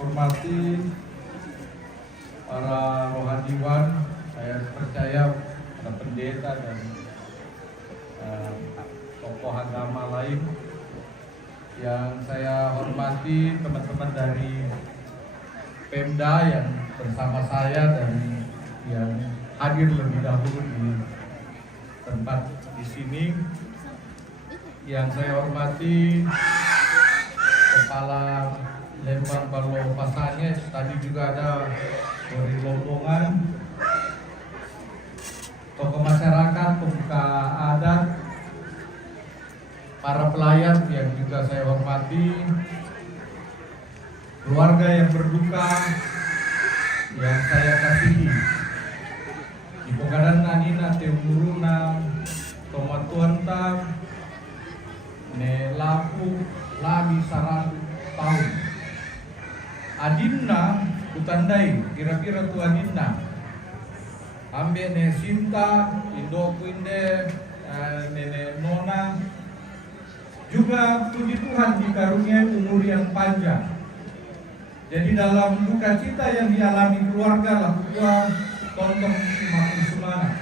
hormati para rohaniwan, saya percaya para pendeta dan tokoh agama lain. Yang saya hormati teman-teman dari Pemda yang bersama saya dan yang hadir lebih dahulu di tempat di sini. Yang saya hormati Kepala Lembang Balo Pasanya, tadi juga ada dari Lombongan, tokoh masyarakat, pemuka adat, para pelayan yang juga saya hormati, keluarga yang berduka yang saya kasihi, Ibu Kadan Nanina Teumuruna, Tomatuanta, Nelapu, Lami Saran tahun. Adinna kutandai kira-kira tu Adinna ambil ne Sinta Indo Kuinde Nenek Nona juga puji Tuhan dikaruniai umur yang panjang. Jadi dalam duka cita yang dialami keluarga lah tonton makin semangat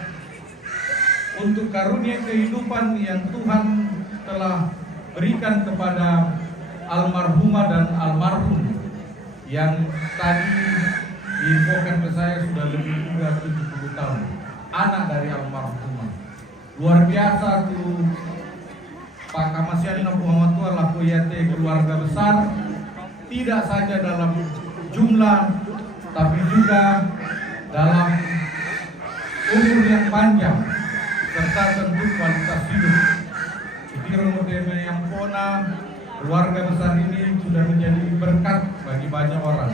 untuk karunia kehidupan yang Tuhan telah berikan kepada almarhumah dan almarhum yang tadi diinfokan ke saya sudah lebih dari 70 tahun, anak dari almarhumah. Luar biasa tuh Pak Kamasian Muhammad Tua laku yate keluarga besar, tidak saja dalam jumlah tapi juga dalam umur yang panjang serta tentu kualitas hidup. Jadi yang pona keluarga besar ini sudah menjadi berkat bagi banyak orang.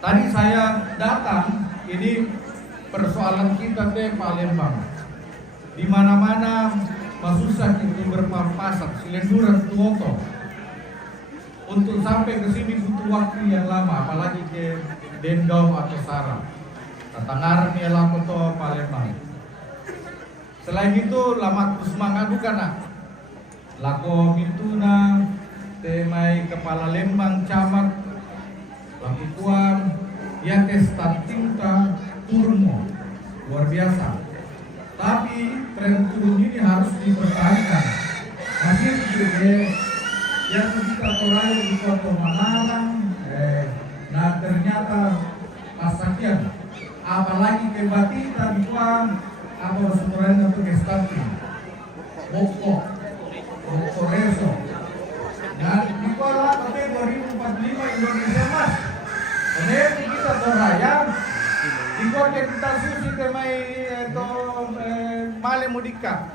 Tadi saya datang, ini persoalan kita di Palembang. Di mana-mana masusah itu berpapasan, silenduran tuoto. Untuk sampai ke sini butuh waktu yang lama, apalagi ke Dendau atau Sarang. Tatangar niela koto Palembang. Selain itu lama terus mangadu lako mituna temai kepala Lembang camat lakuan yang estatinta turmo luar biasa. Tapi tren turun ini harus dipertahankan. Masih juga yang kita mulai di Kota Malang, nah ternyata pasakian apalagi ke Batita dibuang apa semuanya untuk estatin Koreso. Dan di Kuala Kate 2045 Indonesia Mas. Kemudian kita beraya di Kuala kita susi temai itu Male Mudika.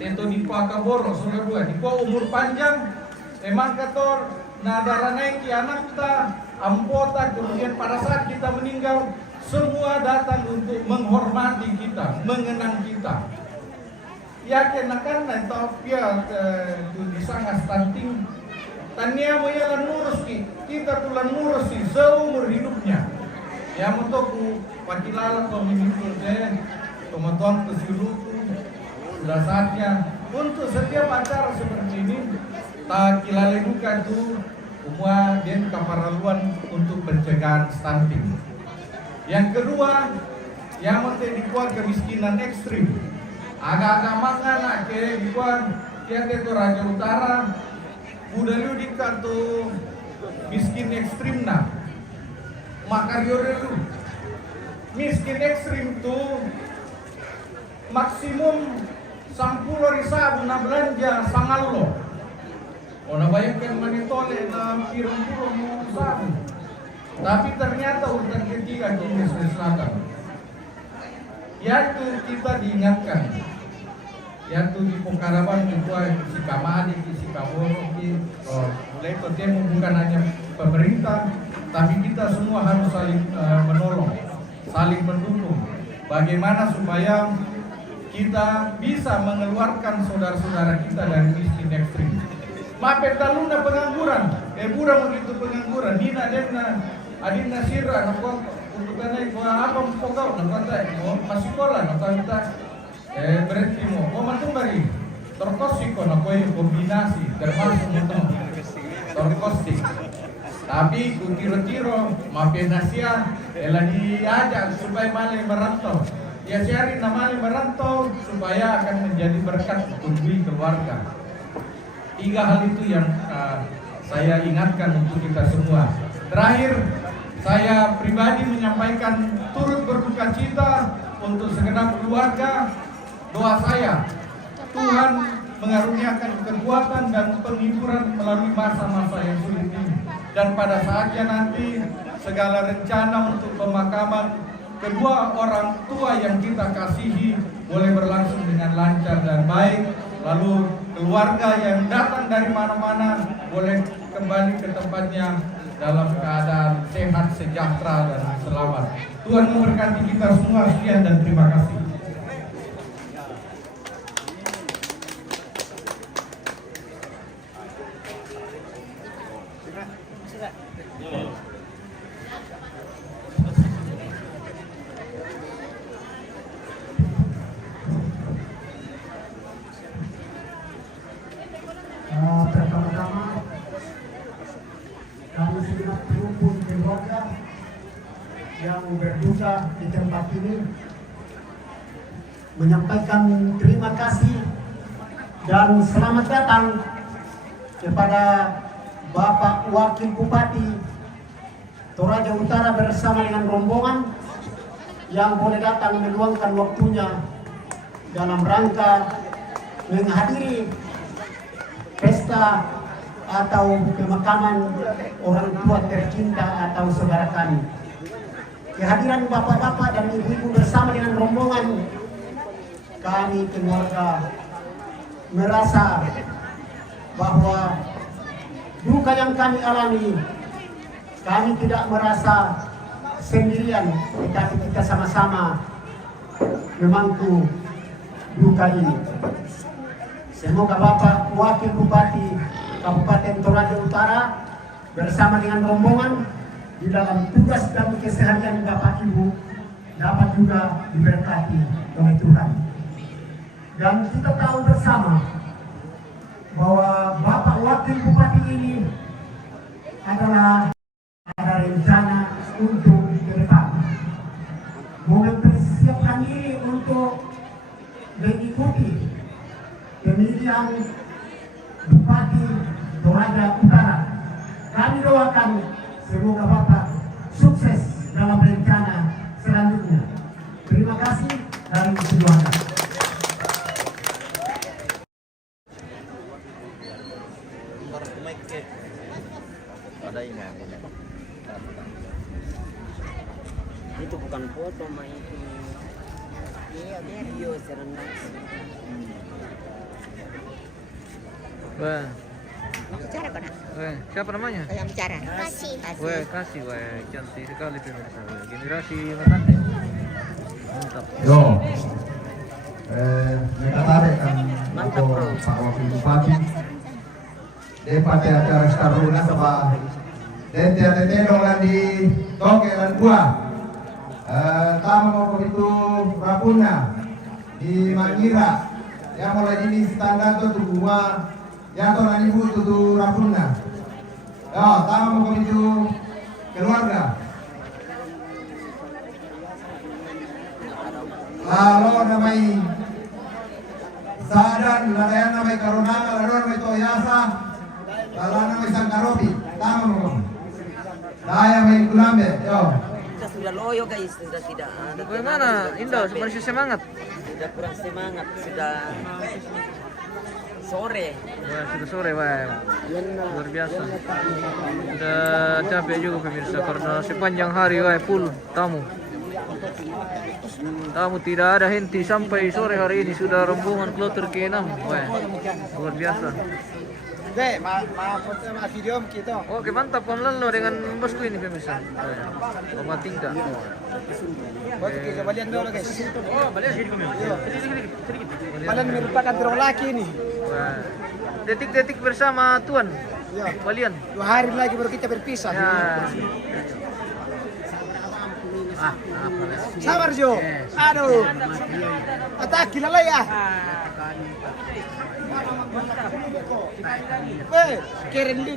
Itu di Kuala Kaboro sudah dua. Di Kuala umur panjang emang kator nadara naik anak kita ampota, kemudian pada saat kita meninggal semua datang untuk menghormati kita, mengenang kita. Yakin akan topia di sangat stunting tania mo yalan nurus kita tulan nurus seumur hidupnya yang untuk pakilala komunitas teman-teman keseluruh sudah saatnya untuk setiap acara seperti ini tak kilale buka tu semua dan kaparaluan untuk pencegahan stunting. Yang kedua yang mesti dikuat kemiskinan ekstrim. Agak-agak makan ke dikuan yang itu Raja Utara budalu di kartu miskin ekstrim nah makario dulu miskin ekstrim tuh maksimum 10 risabu na belanja sangallo ona bayangkan manitole na pirang-puluh mo sabu tapi ternyata urutan ketiga di Sulawesi Selatan yaitu kita diingatkan yaitu di Pungkaraban juga si Kamadi, si Kaboro, mulai itu bukan hanya pemerintah, tapi kita semua harus saling menolong, saling mendukung. Bagaimana supaya kita bisa mengeluarkan saudara-saudara kita dari miskin ekstrim. Mape taluna pengangguran, burang begitu pengangguran. Dina adina sira, untuk karena apa pokok, masih sekolah, berarti mau matubari terkosiko na koyo kombinasi termasuk itu terkosik Tapi ku kiro-kiro mapenasian elah diajak supaya malay merantau. Ya siarin namanya merantau supaya akan menjadi berkat untuk keluarga. 3 hal itu yang saya ingatkan untuk kita semua. Terakhir, saya pribadi menyampaikan turut berduka cita untuk segenap keluarga. Doa saya, Tuhan mengaruniakan kekuatan dan penghiburan melalui masa-masa yang sulit ini. Dan pada saatnya nanti segala rencana untuk pemakaman kedua orang tua yang kita kasihi boleh berlangsung dengan lancar dan baik. Lalu keluarga yang datang dari mana-mana boleh kembali ke tempatnya dalam keadaan sehat, sejahtera, dan selamat. Tuhan memberkati kita semua. Sekian dan terima kasih. Pertama-tama kami segenap rumpun keluarga yang berduka di tempat ini menyampaikan terima kasih dan selamat datang kepada Bapak Wakil Bupati Toraja Utara bersama dengan rombongan yang boleh datang meluangkan waktunya dalam rangka menghadiri pesta atau pemakaman orang tua tercinta atau saudara kami. Kehadiran bapak-bapak dan ibu-ibu bersama dengan rombongan kami keluarga merasa bahwa duka yang kami alami, kami tidak merasa sendirian, tetapi kita sama-sama memangku duka ini. Semoga Bapak Wakil Bupati Kabupaten Toraja Utara bersama dengan rombongan di dalam tugas dan keseharian Bapak Ibu dapat juga diberkati oleh Tuhan. Dan kita tahu bersama bahwa Bapak Wakil Bupati ini adalah ada rencana untuk ke depan, mempersiapkan diri untuk mengikuti pemilihan Bupati Toraja Utara. Kami doakan semoga Bapak sukses dalam rencana selanjutnya. Terima kasih dari keluarga. Itu bukan foto, mah itu video serentak. Wah, Bicara kau nak? siapa namanya? Yang bicara. Kasih. Wah, kasih, wah, cantik sekali pemirsa. Wah, generasi Matante. Mantap. Yo, kita tarik kan untuk Pak Wakil Bupati. Depati acara staruna sama dente dong di toke dan buah. Tamu mau itu Rapuna di Mangira. Yang mulai ini standar tuh rumah. Yang tuh nanti ibu tuh Rapuna. Yo, tamu mau itu keluarga. Lalu namai Sadan, ladayan namai Karunanga, lalu namai Toyasa, lalu namai Sangkarobi, tamu. Daya mai Kulambe, yo. Kita sudah loyo guys, sudah tidak ada. Bagaimana, Indo? Masih semangat? Sudah kurang semangat, sudah sore. Wah, sudah sore, wah. Luar biasa. Sudah capek juga pemirsa karena sepanjang hari, wah, full tamu. Tamu tidak ada henti sampai sore hari ini sudah rombongan kloter ke-6. Wah, luar biasa. Video kita. Oke, mantap pamlalo dengan bosku ini pemirsa. Oma tingkat. Oke, balian dulu guys. Oh, balik sini kami. Sedikit. Balian merupakan orang laki ini. Wah. Detik-detik bersama Tuan. Ya. Balian. 2 hari lagi baru kita berpisah. Ya. Sabar Jo. Aduh. Atak gila ya. Keren dulu.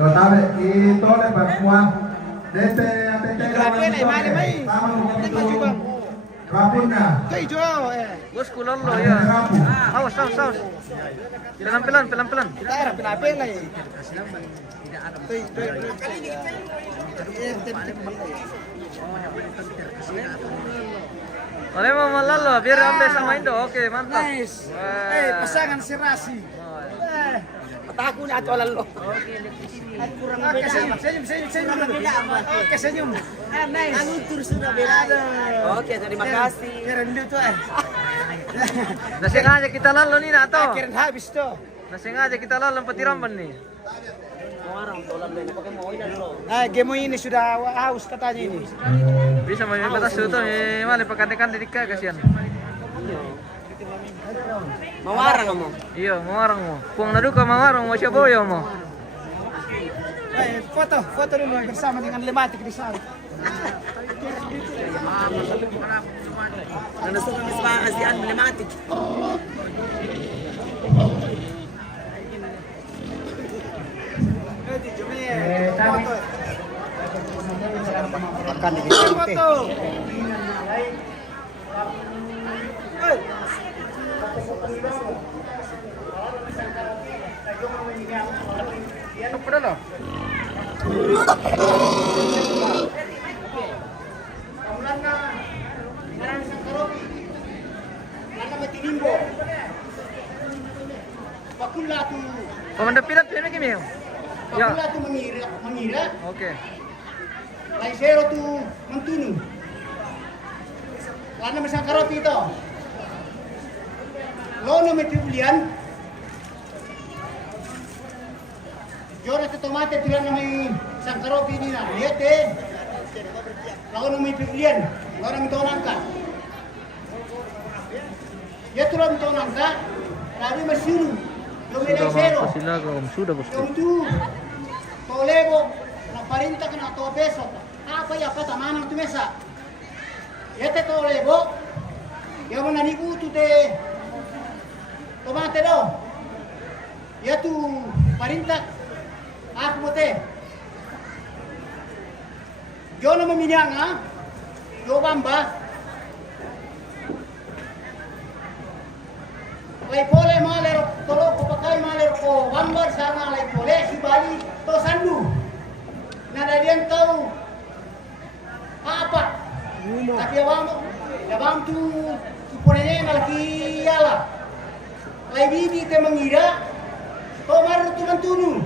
Lo sabe, y todo le va a jugar. Desde Rapuna. Bos kulon lo ya. Awas. Pelan-pelan. Oleh mau malalo biar sampai sama Indo. Oke, mantap. Nice. Wah. Pasangan si Rasi. Mataku na ato lalo. Kesenyum. Nice. Nangutur sudah bela. Oke, terima kasih. Keren itu Nasengaja kita lalu nih nato. Keren habis tuh. Nasengaja kita lalu petiramban nih. Orang tolan bela pakai mau ini lo. Game ini sudah haus katanya ini. Bisa main batas itu mali pakai dikka kasihan. Mawarang kamu. Iya, mawarang mo. Puang naduka mawarang mo siya boyo mo. Foto dulu bersama dengan Lematik di sana. Nanda suka kesepangan si An Lematik. Foto. Apa dah lo? Komando pilat pilih lagi mio. Ya. Tu mengira. Oke. Laisero tu mentunu. Lana masang karoti itu. Lono metribulian. Jora te tomate tiran namai sang karoti ini na. Lihat deh. Lono metribulian. Lono mitonangka. Ya turun mitonangka. Lalu masiru. Sudah masuk sila kaum sudah bos. Yung tu, tolebo, naparinta ka na to peso. Apa ya pa tamanang tumesa. Yete tolebo, yung mga naniguto te tomate do. Yatu parinta, ako mo te. Yo na maminyang ha, yo bamba. Lai pole malero tolo ko pakai malero ko wambar sama lai pole si Bali to sandu nadadian tau apa tapi awam tu iponene malaki yala lai bibi te mengira to mar tu mantunu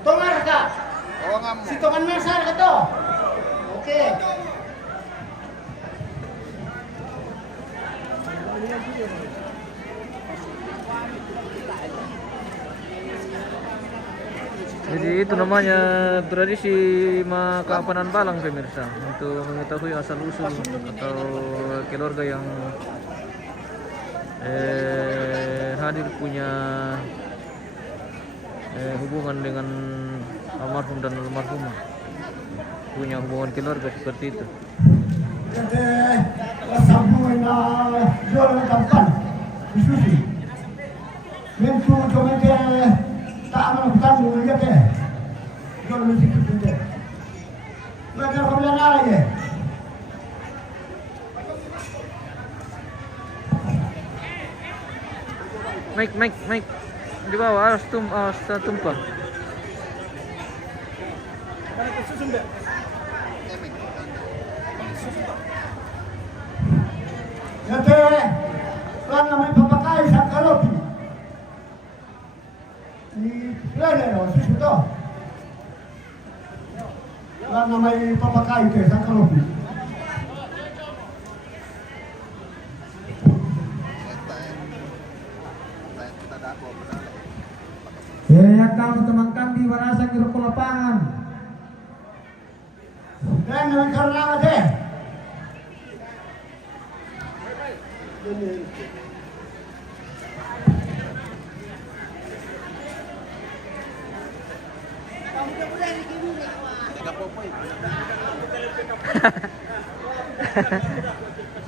to marka si to kan masar ka to oke Jadi itu namanya tradisi makapanan balang pemirsa untuk mengetahui asal usul atau keluarga yang hadir punya hubungan dengan almarhum dan almarhumah, punya hubungan keluarga seperti itu. Jadi sambungan jualan tampan disusi. Mentu comete tak aman dulu ya teh. Jualan musik itu teh. Mereka kebelan aja. Mike di bawah harus tumpah. Ya teh, kan namanya papakai sakalopi. Di plene loh, susu toh. Kan namanya papakai teh sakalopi. Ya kau temankan di warasa di rokok lapangan. Dan namanya karena apa teh?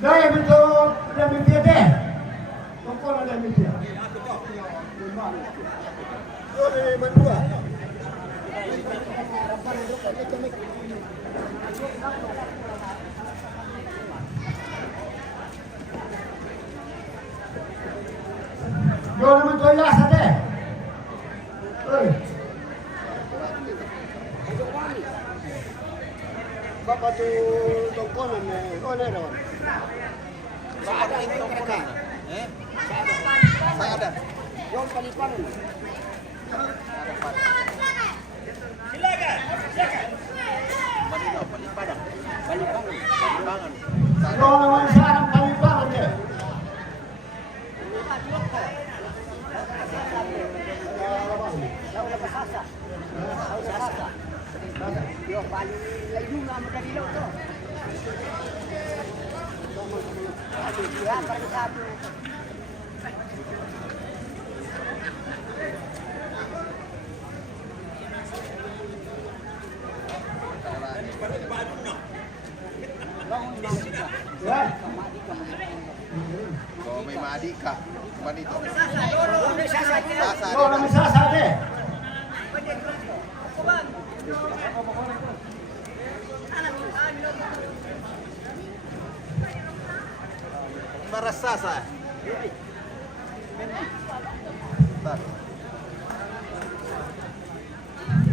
Saya betul dan mimpi deh. Toko ada mimpi. Oh, ini berdua. Yo naman to ya sate. Oi. Bapak tu tongkonan ni, oh ni dah. Ada ini tongkonan. Saya ada. Yang palipan. Silakan. Palipan. Yo naman sarang palipan je. Yo bali layu na magadilaw to. Ati dia para satu. Ya. Kalau may Madika, manito. Yo naman sasate. Marasasa.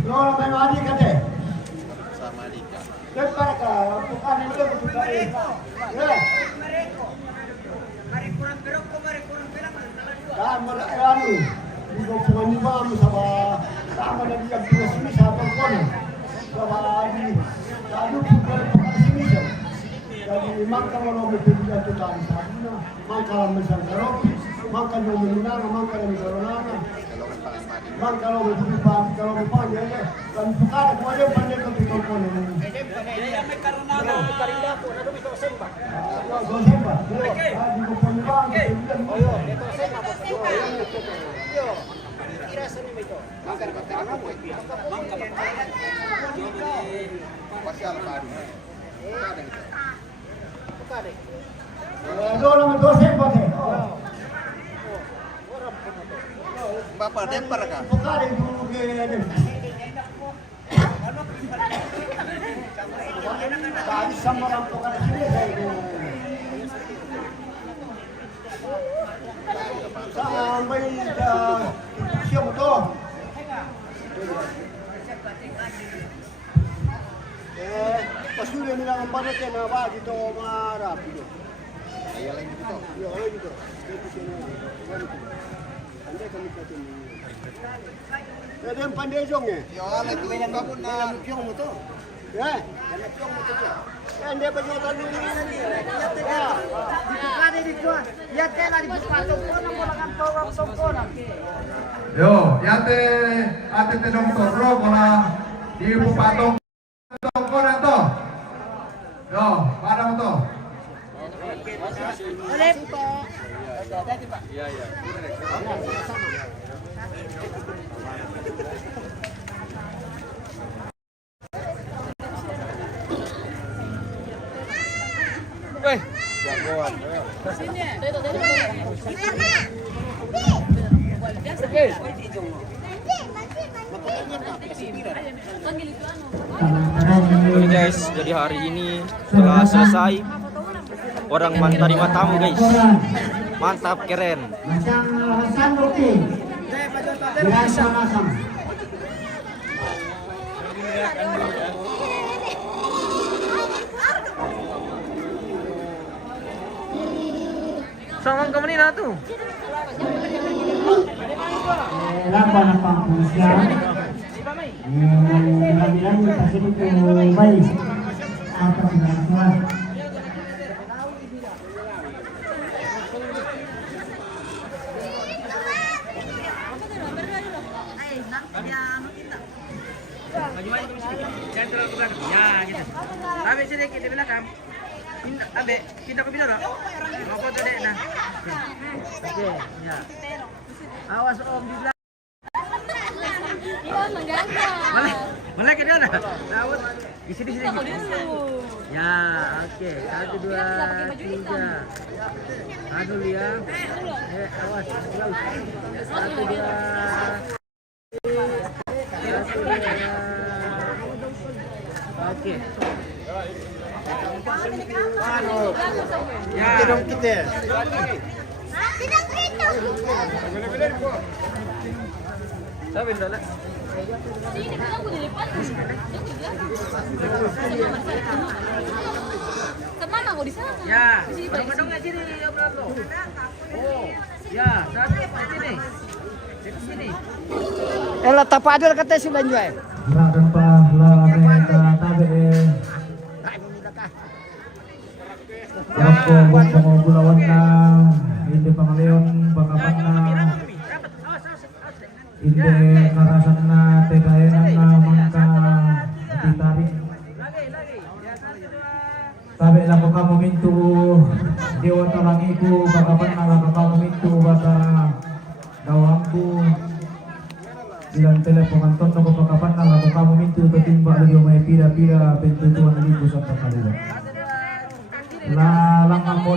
Yo naman madi kate. Sa Madika. Kaya para ka bukan itu bukan. Ya. Tama na ano. Hindi ko pumanima mo sa ba. Tama na diyan pinasimi sa tongkon. Sa ba di. Lalo bukan pinasimi siya. Jadi mangka wala mo pinila to tayo sa na. Mangka lang sa karo. Mangka yo minuna, mangka lang sa rona. Mangka lo mo pa, kalau mo pa ya. Kan pukara ko ay pandai ko tongkon. May karanana. Karinda po, na dumi to semba. Go semba. Di ko panima. Oyo, dito semba po. Yo. Kira sa nimo ito. Mangka na mo. Mangka ba? Pasyal baru. Bukade. Doon naman do semba te. Bapak dempar ka. Pukara dulu ke ada. Tadi sama orang pukara sini saya. Sampai siapa tu? Pas dulu dia bilang apa nak kena apa gitu marah gitu. Kaya lang dito. Ya, gitu. Itu sini. Andai kami kata ni. Ada yang pandai jong ya? Yo ala tu kamu na. Piong mo to. Ya, ada piong mo to. Kan dia penyotan dulu ni. Ya, dipukade dito. Ya tela dipukade ko nang wala kang tawag. Yo, yate ate te doktor ro kola di bupatong tongkon to. Yo, pada mo to. Boleh. Iya iya. Weh, Jagoan. Oke guys, jadi hari ini setelah selesai orang menerima tamu guys. Mantap, keren. Macam Hasan Roti. Dengan sama-sama. Sama kamu ni lah tu. Lapan apa manusia? Bilang-bilang kasih itu baik. Apa pengakuan? Ya, gitu. Abe sedikit di belakang. Abe, kita ke bidara. Mau foto dek nah. Oke, ya. Awas om di belakang. Iya, mengganggu. Mana ke dia dah? Tahu. Di sini sini. Ya, oke. 1 2 3. Aduh ya. Awas. 1 2. Oke. Ya. Ya. Dong kita. Tidak gitu. Sabi dala. Sini bilang gue di depan. Kemana gue di sana? Ya. Dong ya sini ya bro. Oh. Ya, satu di sini. Di sini. Ela tapadel kata si Banjuai. La dan pa la mereka tabe. Yako bumbu bulawan na hindi pangaleon bakapan na hindi karasan na tegayan na mangka titarik. Tabe lang ko kamo mintu dewa talangi ko bakapan na lang kamo mintu baka dawangku bilang telepon kantor no bakapan na lang kamo mintu tetimba lagi may pira-pira pentutuan dito sa pagkalila. La lang mo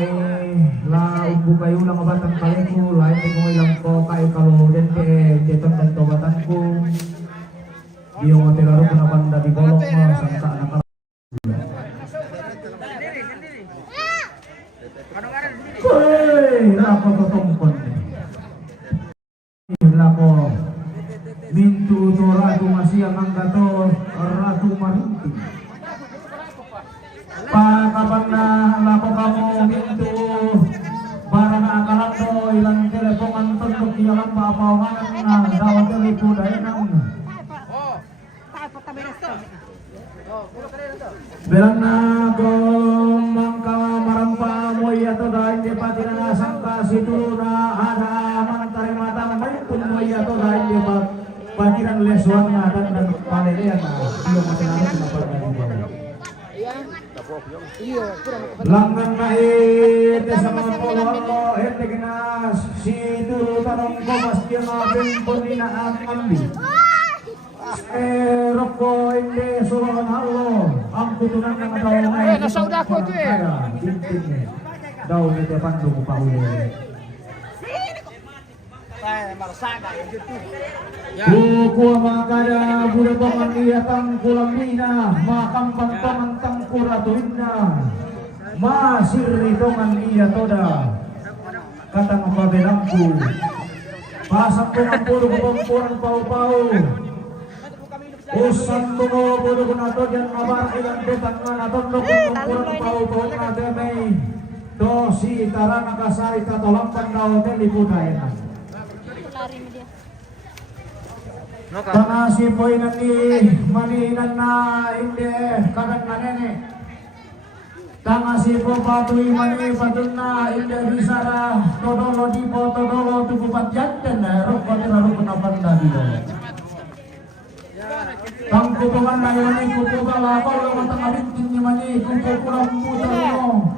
la ubo kayo lang batang kayo lain ko ilang ko kayo kalo den ke deton dan tobatan ko iyo mo telaro na banda di bolong mo sangka na la ko totongkon la ko mintu to ratu masih ang gato ratu marinti kapan na lako kamu mintu barang akalan to ilang telepon anton to kialan papawangan na daw telepon dahil nang belang na kung mangka marampa mo yato dahil di pati na nasangka situ na ada mantari matang may pun mo yato dahil di pati na leswan na dan palerian na iyo matinanong pinapagay langan naik sama polo etegnas si dulu tarong ko masih ngabing puninaan ambi roko inde suruhan halo ang kutunan ng daw na nasauda ko ito eh. Daw ni depan ko pa uli Buku makada budak paman iatang kulang mina makam pantangan tangkuratuinna masir ritongan iya toda kata ngapabelamku pasang tungan puro kepempuran pau-pau usan tungo puro kunato yang ngabar ilang betangan atau kepempuran pau-pau ngatemei dosi tarana kasari tatolampan daw telipudainan Lari mo dia. Tanga si boy nani maninan na hindi kadang na nene. Tanga si po patuloy mani patun na hindi bisara todolo di po todolo tubupat jantan na roko tinaru penapanda dito. Tang kupungan na yun ay kupugala pa ulang matang alintin ni mani kupukulang putar mo.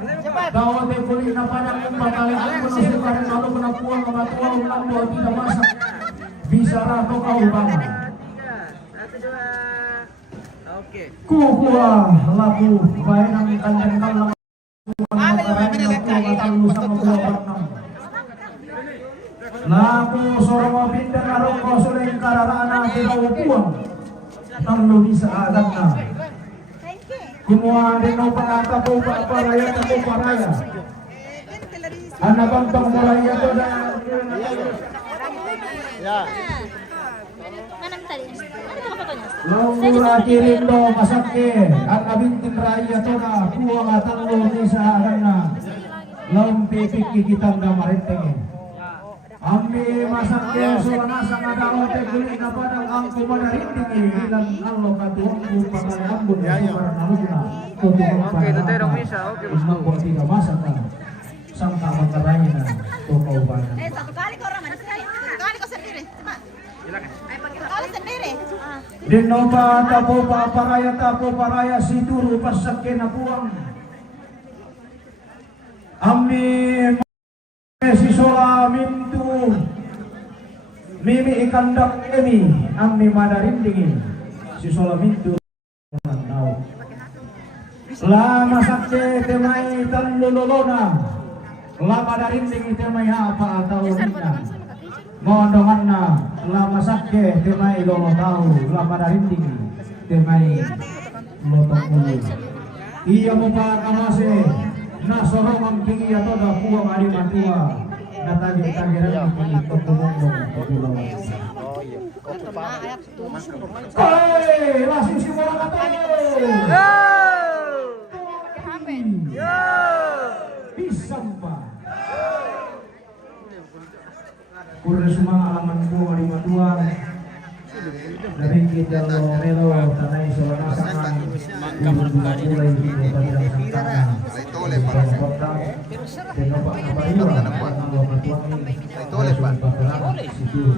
Dawa de kulit na padang kumpatali ang manusukan lalu penapuan kematuan ulang buat tidak masak. Bisa rato kau banget. Oke. Kukuha labu bayan ang kandang kalang labu sorong pindah narong ko suling kararaan ang pinaupuan tanglo di sa adat na kumuha din ang pangata po paraya na po paraya anabang pangmaraya to na Ya. Manang tadi. Ano ka pa niya? Laura kirindo masake at abintin raya to na kuha nga tanglo di sa adat na laung pipik kikitang na marintengin ambi masake suwanasa nga daw te kulit na padang ang kumadarinting ilang allo katuang ku pangaliambon na sumaran alugna Oke, itu terong misa. Oke, bosku. Ismang po tiga masa ka sangka magkaranya na to kaubanan Satu kali kau orang mana sekali? Satu kali kau sendiri. Cepat. Silakan. Satu kali sendiri. Dinoba tapo paraya si turu pasake na buang ambi si sola mintu mimi ikandak emi ambi madarindingin si sola mintu nau lama sakte temai tanlulolona lama darindingin temai apa atau nina mondongan na lama sakte temai lolo tahu lama darindingin temai lotong ulu. Iya mo pa kamase na sorong tinggi atau da puang ari matua. Datagi-tagiran di pagkumong pagulawan. Hei, langsung si bola kata. Pisampa. Pura semua alaman buah di maduang. Dari kita melo tanai solana sangan. Mulai di kota Santana. Ito le para sa. Ito le pa.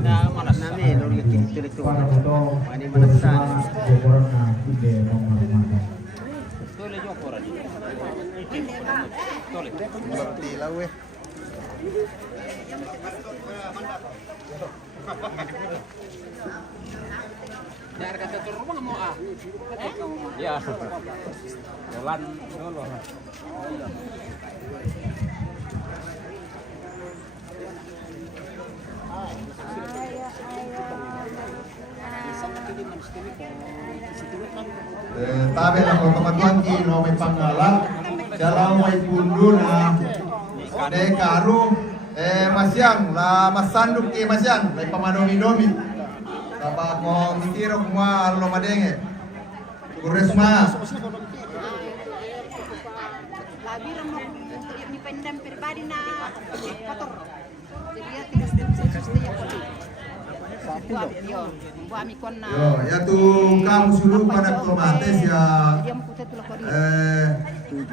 Na manas namin lo lekito. Para foto ani manasan corona ide nomor mata. Tole yo por allí. Tole. Tila we. Dar kata turun mah mau ah. Ya. Jalan dulu. Tabi na ko kamatuan ki no may pangalan dalam may pundo na de karu masyang la masanduk ki masyang may pamadomi-domi taba ko mitiro kuma allo madenge kuresma Labi ramah ni pendam pribadi na kotor. Jadi ya tidak sesuai poli. Buat mikon na. yo ya tu kamu suruh pada otomatis ya Dia mukute tu lakori.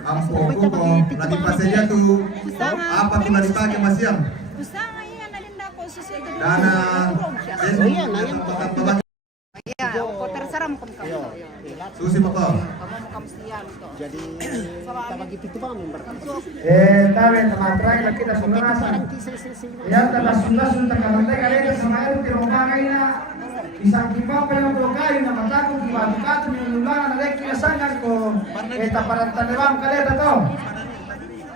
ampo ko nabi paseja tu apa tu na dipakai masyang Usanga yan nalinda ko susunod. dana tempat Ya, ko tersaram kom kamu. susi poko Kamu mau kamu sian to. Jadi Bagi itu bang member. Tabe tematrai lagi kita sunasa. Ya tata sunasa takalante kalian samayo kiromaga ina. Isang kipa pa yung blokai na matako kibatukat minulana na dek kinasangan ko. Eta parantanebam kaleta to.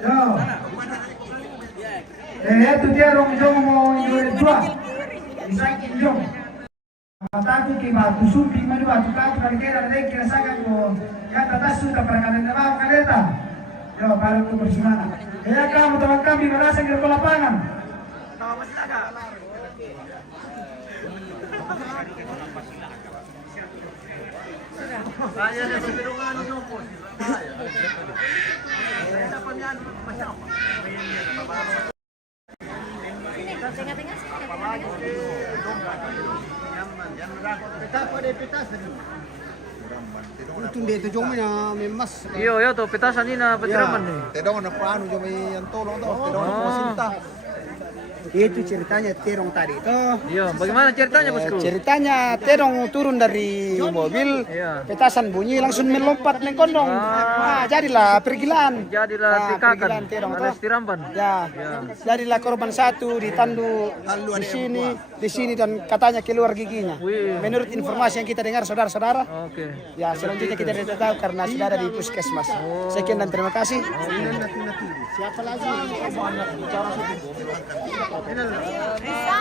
Yo. Eto dia rong jong mo yung dua. Isang kinjong. Matako kibatu supi manu batukat kalkera na dek kinasangan ko. Ya tata suka parantanebam kaleta. Yo, para itu bersemangat. Ya kamu teman kami merasa di lapangan. Tengah-tengah sih. Tunde itu cuma ya memas. Iyo, yo to petasan ini na petiraman nih. tedong na paano jo may antolong to tedong na pasinta Itu ceritanya Terong tadi itu. Iyo, bagaimana ceritanya bosku? Ceritanya Terong turun dari mobil, Iya. petasan bunyi langsung melompat neng kondong. Nah, jadilah pergilan. Jadilah Nah, tikakan pergilan Terong alias tuh. tiramban. Ya, jadilah korban satu ditandu di sini dan katanya keluar giginya. Wih. Menurut informasi yang kita dengar saudara-saudara, Oke. ya selanjutnya kita tidak tahu karena sudah ada di puskesmas. Sekian dan terima kasih. Siapa lagi? Bisa,